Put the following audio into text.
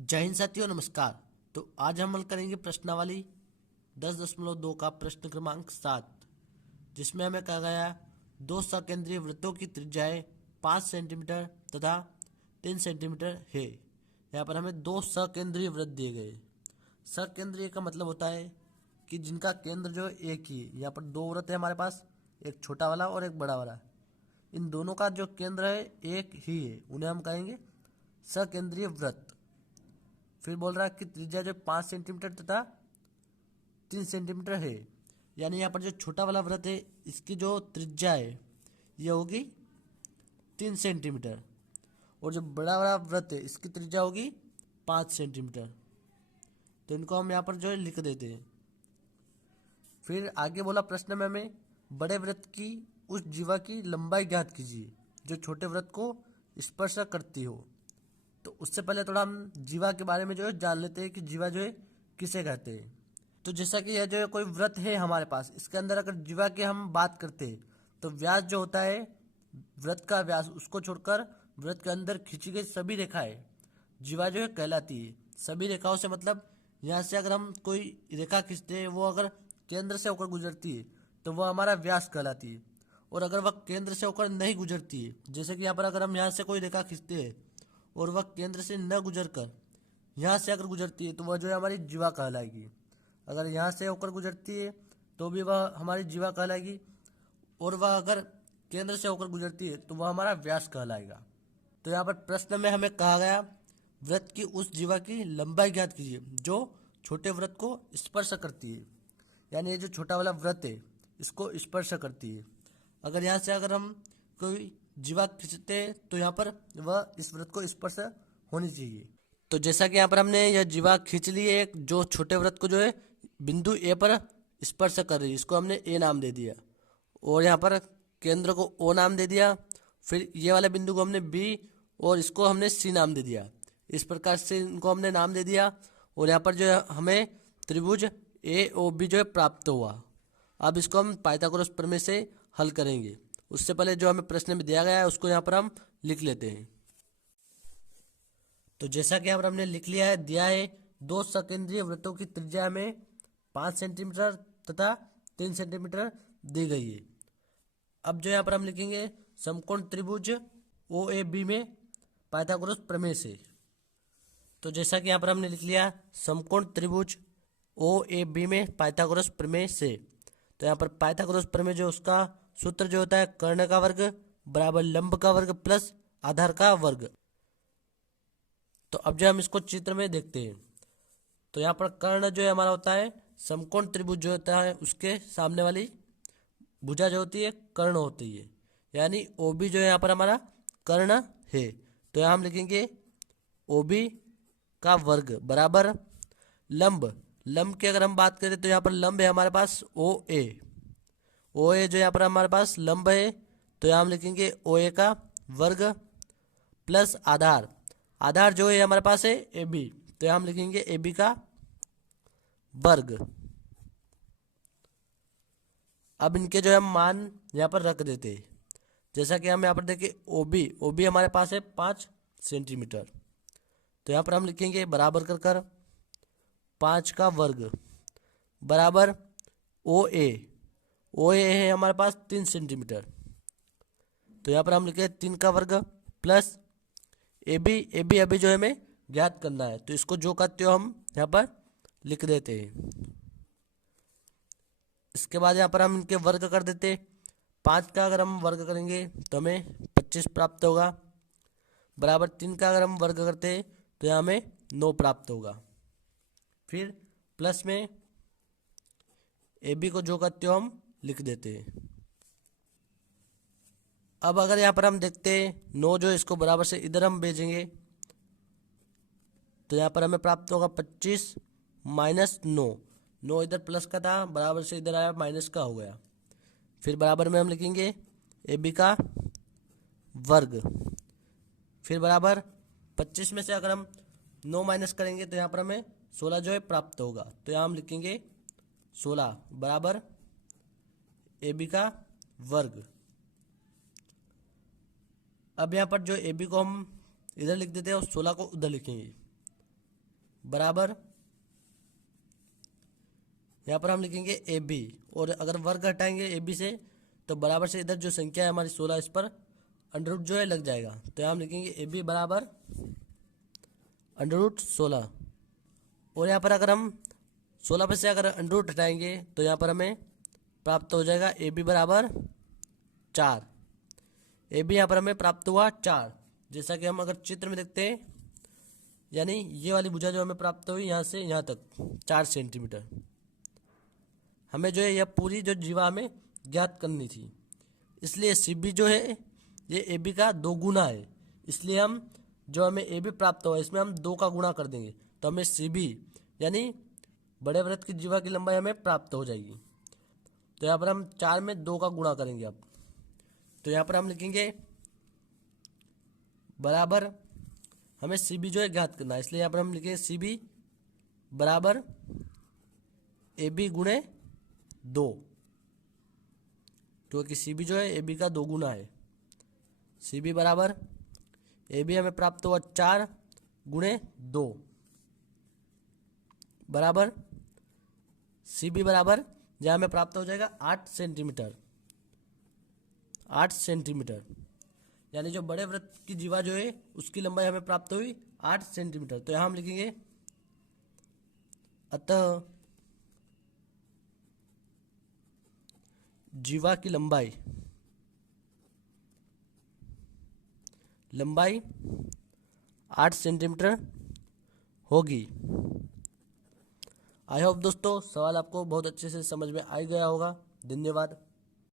जय हिंद साथियों, नमस्कार। तो आज हम हल करेंगे प्रश्नावली 10.2 का प्रश्न क्रमांक 7, जिसमें हमें कहा गया दो सकेंद्रीय वृत्तों की त्रिज्याएं 5 सेंटीमीटर तथा 3 सेंटीमीटर है। यहाँ पर हमें दो सकेंद्रीय वृत्त दिए गए। सकेंद्रीय का मतलब होता है कि जिनका केंद्र जो है एक ही है। यहाँ पर दो वृत्त है हमारे पास, एक छोटा वाला और एक बड़ा वाला। इन दोनों का जो केंद्र है एक ही है, उन्हें हम कहेंगे सकेंद्रीय वृत्त। फिर बोल रहा है कि त्रिज्या जो 5 सेंटीमीटर तथा 3 सेंटीमीटर है। यानी यहाँ पर जो छोटा वाला वृत्त है इसकी जो त्रिज्या है ये होगी 3 सेंटीमीटर, और जो बड़ा वाला वृत्त है इसकी त्रिज्या होगी 5 सेंटीमीटर। तो इनको हम यहाँ पर जो है लिख देते हैं। फिर आगे बोला प्रश्न में हमें बड़े वृत्त की उस जीवा की लंबाई ज्ञात कीजिए जो छोटे वृत्त को स्पर्श करती हो। तो उससे पहले थोड़ा हम जीवा के बारे में जो है जान लेते हैं कि जीवा जो है किसे कहते हैं। तो जैसा कि यह जो है कोई वृत्त है हमारे पास, इसके अंदर अगर जीवा की हम बात करते हैं तो व्यास जो होता है, वृत्त का व्यास, उसको छोड़कर वृत्त के अंदर खींची गई सभी रेखाएं जीवा जो है कहलाती है। सभी रेखाओं से मतलब यहाँ से अगर हम कोई रेखा खींचते हैं, वो अगर केंद्र से होकर गुजरती है तो वह हमारा व्यास कहलाती है। और अगर वह केंद्र से होकर नहीं गुजरती है, जैसे कि यहाँ पर अगर हम यहाँ से कोई रेखा खींचते हैं और वह केंद्र से न गुजर कर यहाँ से अगर गुजरती है तो वह जो है हमारी जीवा कहलाएगी। अगर यहाँ से होकर गुजरती है तो भी वह हमारी जीवा कहलाएगी, और वह अगर केंद्र से होकर गुजरती है तो वह हमारा व्यास कहलाएगा। तो यहाँ पर प्रश्न में हमें कहा गया वृत्त की उस जीवा की लंबाई ज्ञात कीजिए जो छोटे वृत्त को स्पर्श करती है। यानी ये जो छोटा वाला वृत्त है इसको स्पर्श करती है। अगर यहाँ से अगर हम कोई जीवा खींचते हैं तो यहाँ पर वह इस वृत्त को स्पर्श होनी चाहिए। तो जैसा कि यहाँ पर हमने यह जीवा खींच ली है, एक जो छोटे वृत्त को जो है बिंदु ए पर स्पर्श कर रही है, इसको हमने ए नाम दे दिया, और यहाँ पर केंद्र को ओ नाम दे दिया। फिर ये वाले बिंदु को हमने बी और इसको हमने सी नाम दे दिया। इस प्रकार से इनको हमने नाम दे दिया, और यहाँ पर जो है हमें त्रिभुज ए ओ बी जो है प्राप्त हुआ। अब इसको हम पाइथागोरस प्रमेय से हल करेंगे। उससे पहले जो हमें प्रश्न में दिया गया है उसको यहाँ पर हम लिख लेते हैं। तो जैसा कि यहाँ पर हमने लिख लिया है, दिया है दो सकेंद्रीय वृत्तों की त्रिज्या में 5 सेंटीमीटर तथा 3 सेंटीमीटर दी गई है। अब जो यहाँ पर हम लिखेंगे समकोण त्रिभुज ओ ए बी में पाइथागोरस प्रमेय से। तो जैसा कि यहाँ पर हमने लिख लिया समकोण त्रिभुज ओ ए बी में पाइथागोरस प्रमेय से, तो यहाँ पर पाइथागोरस प्रमेय जो उसका सूत्र जो होता है कर्ण का वर्ग बराबर लंब का वर्ग प्लस आधार का वर्ग। तो अब जो हम इसको चित्र में देखते हैं तो यहाँ पर कर्ण जो है हमारा होता है समकोण त्रिभुज जो होता है उसके सामने वाली भुजा जो होती है कर्ण होती है। यानी ओ बी जो है यहाँ पर हमारा कर्ण है। तो यहाँ हम लिखेंगे ओ बी का वर्ग बराबर लंब। लंब की अगर हम बात करें तो यहाँ पर लंब है हमारे पास ओ ए जो यहाँ पर हमारे पास लंब है, तो यहाँ हम लिखेंगे ओ ए का वर्ग प्लस आधार। आधार जो है हमारे पास है ए बी, तो यहाँ हम लिखेंगे ए बी का वर्ग। अब इनके जो है हम मान यहाँ पर रख देते हैं। जैसा कि हम यहाँ पर देखें ओ बी हमारे पास है 5 सेंटीमीटर, तो यहाँ पर हम लिखेंगे बराबर कर कर 5 का वर्ग बराबर ओ ए है हमारे पास 3 सेंटीमीटर, तो यहाँ पर हम लिखे 3 का वर्ग प्लस ए बी अभी जो है हमें ज्ञात करना है, तो इसको जो करते हो हम यहाँ पर लिख देते हैं। इसके बाद यहाँ पर हम इनके वर्ग कर देते। 5 का अगर हम वर्ग करेंगे तो हमें 25 प्राप्त होगा, बराबर 3 का अगर हम वर्ग करते हैं तो यहाँ हमें 9 प्राप्त होगा। फिर प्लस में ए बी को जो करते हो हम लिख देते हैं। अब अगर यहाँ पर हम देखते हैं 9 जो इसको बराबर से इधर हम भेजेंगे तो यहाँ पर हमें प्राप्त होगा 25 माइनस 9 इधर प्लस का था, बराबर से इधर आया माइनस का हो गया। फिर बराबर में हम लिखेंगे ए बी का वर्ग, फिर बराबर 25 में से अगर हम 9 माइनस करेंगे तो यहाँ पर हमें 16 जो है प्राप्त होगा, तो यहाँ हम लिखेंगे 16 बराबर ए बी का वर्ग। अब यहाँ पर जो ए बी को हम इधर लिख देते हैं और 16 को उधर लिखेंगे, बराबर, यहाँ पर हम लिखेंगे ए बी, और अगर वर्ग हटाएंगे ए बी से तो बराबर से इधर जो संख्या है हमारी 16 इस पर अंडर रूट जो है लग जाएगा। तो यहाँ हम लिखेंगे ए बी बराबर अंडर रूट 16, और यहाँ पर अगर हम 16 पर से अगर अंडर रूट हटाएंगे तो यहाँ पर हमें प्राप्त हो जाएगा ए बी बराबर 4। ए बी यहाँ पर हमें प्राप्त हुआ 4, जैसा कि हम अगर चित्र में देखते हैं, यानी ये वाली भुजा जो हमें प्राप्त हुई यहाँ से यहाँ तक 4 सेंटीमीटर। हमें जो है यह पूरी जो जीवा हमें ज्ञात करनी थी, इसलिए सी बी जो है ये ए बी का 2 गुना है, इसलिए हम जो हमें ए बी प्राप्त हुआ इसमें हम 2 का गुणा कर देंगे तो हमें सी बी यानी बड़े वृत्त की जीवा की लंबाई हमें प्राप्त हो जाएगी। तो यहाँ पर हम 4 में 2 का गुणा करेंगे अब, तो यहाँ पर हम लिखेंगे बराबर, हमें सी बी जो है ज्ञात करना है, इसलिए यहाँ पर हम लिखेंगे सी बी बराबर ए बी गुणे 2, क्योंकि सी बी जो है ए बी का 2 गुना है। सी बी बराबर ए बी हमें प्राप्त हुआ 4 गुणे 2 बराबर सी बी बराबर जहाँ हमें प्राप्त हो जाएगा 8 सेंटीमीटर। 8 सेंटीमीटर यानी जो बड़े वृत्त की जीवा जो है उसकी लंबाई हमें प्राप्त हुई 8 सेंटीमीटर। तो यहाँ हम लिखेंगे अतः जीवा की लंबाई 8 सेंटीमीटर होगी। आई होप दोस्तों सवाल आपको बहुत अच्छे से समझ में आ गया होगा। धन्यवाद।